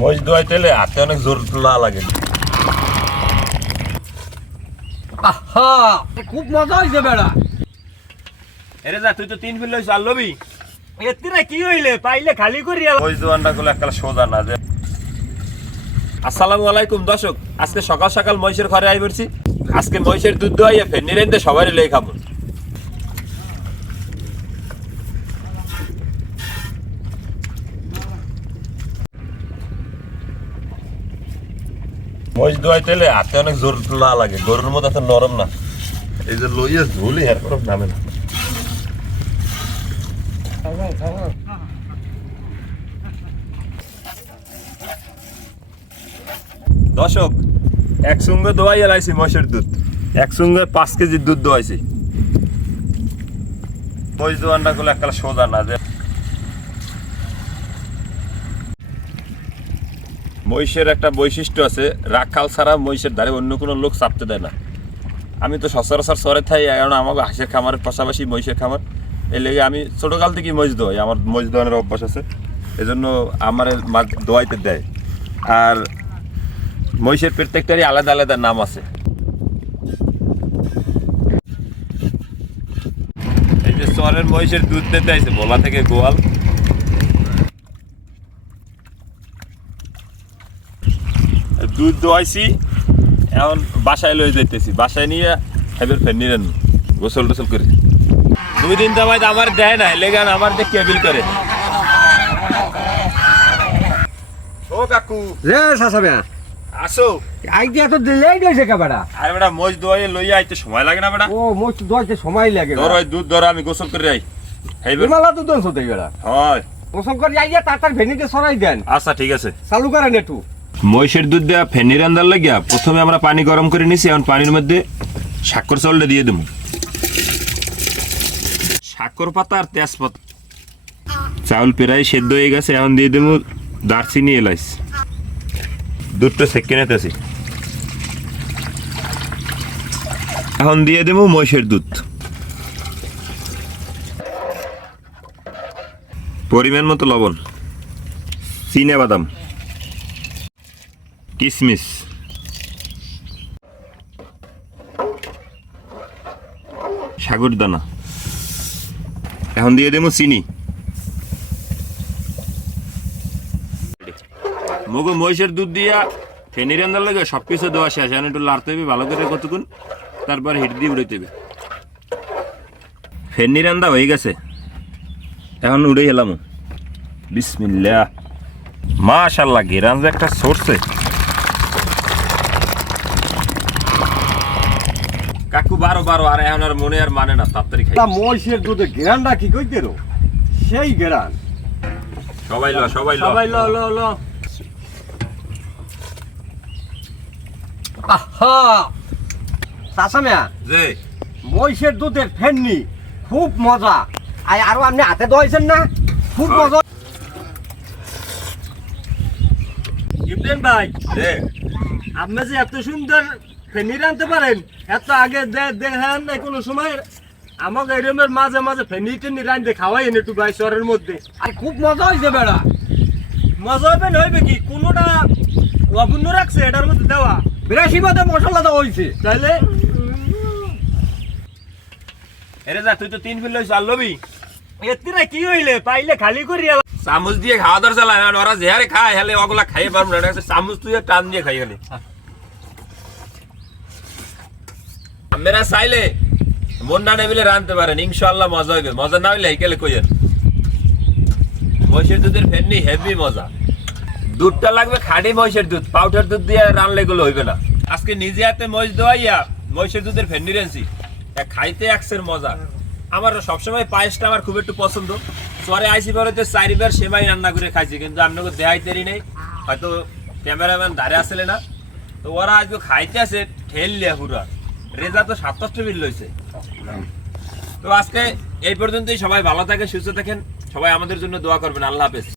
মহিষ দোয়াই তেলে হাতে অনেক জোর লা লাগে। আহা খুব মজা হয়েছে বেড়া। এরে যা তুই তো তিন বিল লইছ আর লবি? এতিরা কি হইলে? পাইলে খালি করি মহিষ দোয়ানটা গুলো একটা সোজা না যে। আসসালামু আলাইকুম দর্শক। আজকে সকাল সকাল মহিষের ঘরে আই পড়ছি। আজকে মহিষের দুধ দোয়াইয়া ফের নিরেন্দে সবাই লই খাব। মহিষ দোয়াই তেলে হাতে অনেক জোর লা লাগে, গরুর মতো এত নরম না। এই যে লইয়া ঝুলি হের করব নামে না। দর্শক একসঙ্গে দোয়াই এলাইছি মহিষের দুধ। একসঙ্গে পাঁচ কেজির দুধ দোয়াইছি। মহিষ দোয়ানটা গুলো একটা সোজা না, যে মহিষের একটা বৈশিষ্ট্য আছে, রাখাল ছাড়া মহিষের ধারে অন্য কোনো লোক চাপতে দেয় না। আমি তো সচরাচর সরে থাই, কারণ আমাকে হাঁসের খামারের পাশাপাশি মহিষের খামার। এই লেগে আমি ছোটোকাল থেকেই মহিষ দোয়াই আমার মহিষ দোয়ানের অভ্যাস আছে। এজন্য আমার দোয়াইতে দেয়। আর মহিষের প্রত্যেকটারই আলাদা আলাদা নাম আছে। এই যে চরের মহিষের দুধ দিতে আইছে ভোলা থেকে গোয়াল। দুধ দোয়াইছি এখন বাসায় লয়ে যাইতেছি। বাসায় নিয়ে এবার ফের নিলেন গোসল টোসল করে। দুই দিন তো আমায় আমার দেয় না লেগান আমার যে কেবিল করে। ও কাকু। রে সাসাবে আসো। আইডিয়া তো দিলেই দিয়েছে কেবাড়া। আরে বেটা মোজ দোয়াই লইয়া আইতে সময় লাগে না বেটা। ও মোট দশে সময় লাগে ধর ওই দুধ ধরো আমি গোসল করে যাই এইবার বিমালা তো দশ হতে বেড়া হয়। ওসব করে আইডিয়া তার তার ভেনিতে সরাই দেন। আচ্ছা ঠিক আছে। চালু করেন একটু। মহিষের দুধ দেওয়া ফেনি রান্দার লাগিয়া প্রথমে আমরা পানি গরম করে নিছি, এখন পানির মধ্যে সাক্ষর চাউলটা দিয়ে দেবো। সাক্ষর পাতা আর তেজপাতা। চাউল প্রায় সেদ্ধ হয়ে গেছে, এখন দিয়ে দেবো দারচিনি এলাইচ দুধটা সেকে নিতেছি। এখন দিয়ে দেবো মহিষের দুধ। পরিমাণ মতো লবণ, চিনে বাদাম। কিসমিস। সাগর দানা এখন দিয়ে দেবো চিনি। মগো মহিষের দুধ দিয়া ফেনি রান্দার লাগে সব কিছু দেওয়া শেষ। এখন একটু লাড়তে হবে ভালো করে কতক্ষণ, তারপর হিট দিয়ে উড়াইতে হবে ফেনি রান্দা হয়ে গেছে। এখন উড়ে এলাম। বিসমিল্লা মাশাল্লাহ গেরান যে একটা সরছে কাকু বারো বারো আর এখন আর মনে আর মানে না তাড়াতাড়ি খাই। মহিষের দুধে গেরানটা কি কইতে রো? সেই গেরান সবাই ল সবাই ল। সবাই ল ল ল। আহা! সাসামিয়া যে মহিষের দুধের ফেননি খুব মজা। আই আরও আপনি হাতে দোয়াইছেন না? খুব মজা। ইমরান ভাই আপনি যে এত সুন্দর ফেনি রানতে পারেন। এত আগে দেখেন না কোনো সময়। আমাকে এরমের মাঝে মাঝে ফেনি টেনি রানতে খাওয়াই একটু ভাই শহরের মধ্যে। আর খুব মজা হয়েছে বেড়া। মজা হবে না হইবে কি? কোনোটা রাখছে এটার মধ্যে দেওয়া। বিরাশি মধ্যে মশলা দেওয়া হয়েছে তাইলে? এরে যা তুই তো তিন ফিল লইছ আর লবি? এতিরা কি হইলে? পাইলে খালি করি চামচ দিয়ে খাওয়া দর চালা এখন ওরা যেহারে খায় হেলে ওগুলা খাইয়ে পারব না। চামচ তুই টান দিয়ে খাই খালি আমরা চাইলে মন না নেবিলে রানতে পারেন ইনশাল্লাহ মজা হইবে। মজা না হইলে হেকেলে কইয়েন। মহিষের দুধের ফেননি, হেভি মজা। দুধটা লাগবে খাঁটি মহিষের দুধ, পাউডার দুধ দিয়ে রানলে গুলো হইবে না। আজকে নিজে হাতে মহিষ দোয়াইয়া মহিষের দুধের ফেননি রেনছি খাইতে একসের মজা। আমার সবসময় পায়েসটা আমার খুব একটু পছন্দ। পরে আইসি পরে তো চারিবার সেমাই রান্না করে খাইছি, কিন্তু আপনাকে দেখাইতেরই নেই। হয়তো ক্যামেরাম্যান ধারে আসলে না। তো ওরা আজকে খাইতে আছে ঠেল লিয়া পুরা রেজা তো সাতাশটা বিল রয়েছে তো আজকে এই পর্যন্তই, সবাই ভালো থাকে সুস্থ থাকেন, সবাই আমাদের জন্য দোয়া করবেন, আল্লাহ হাফেজ।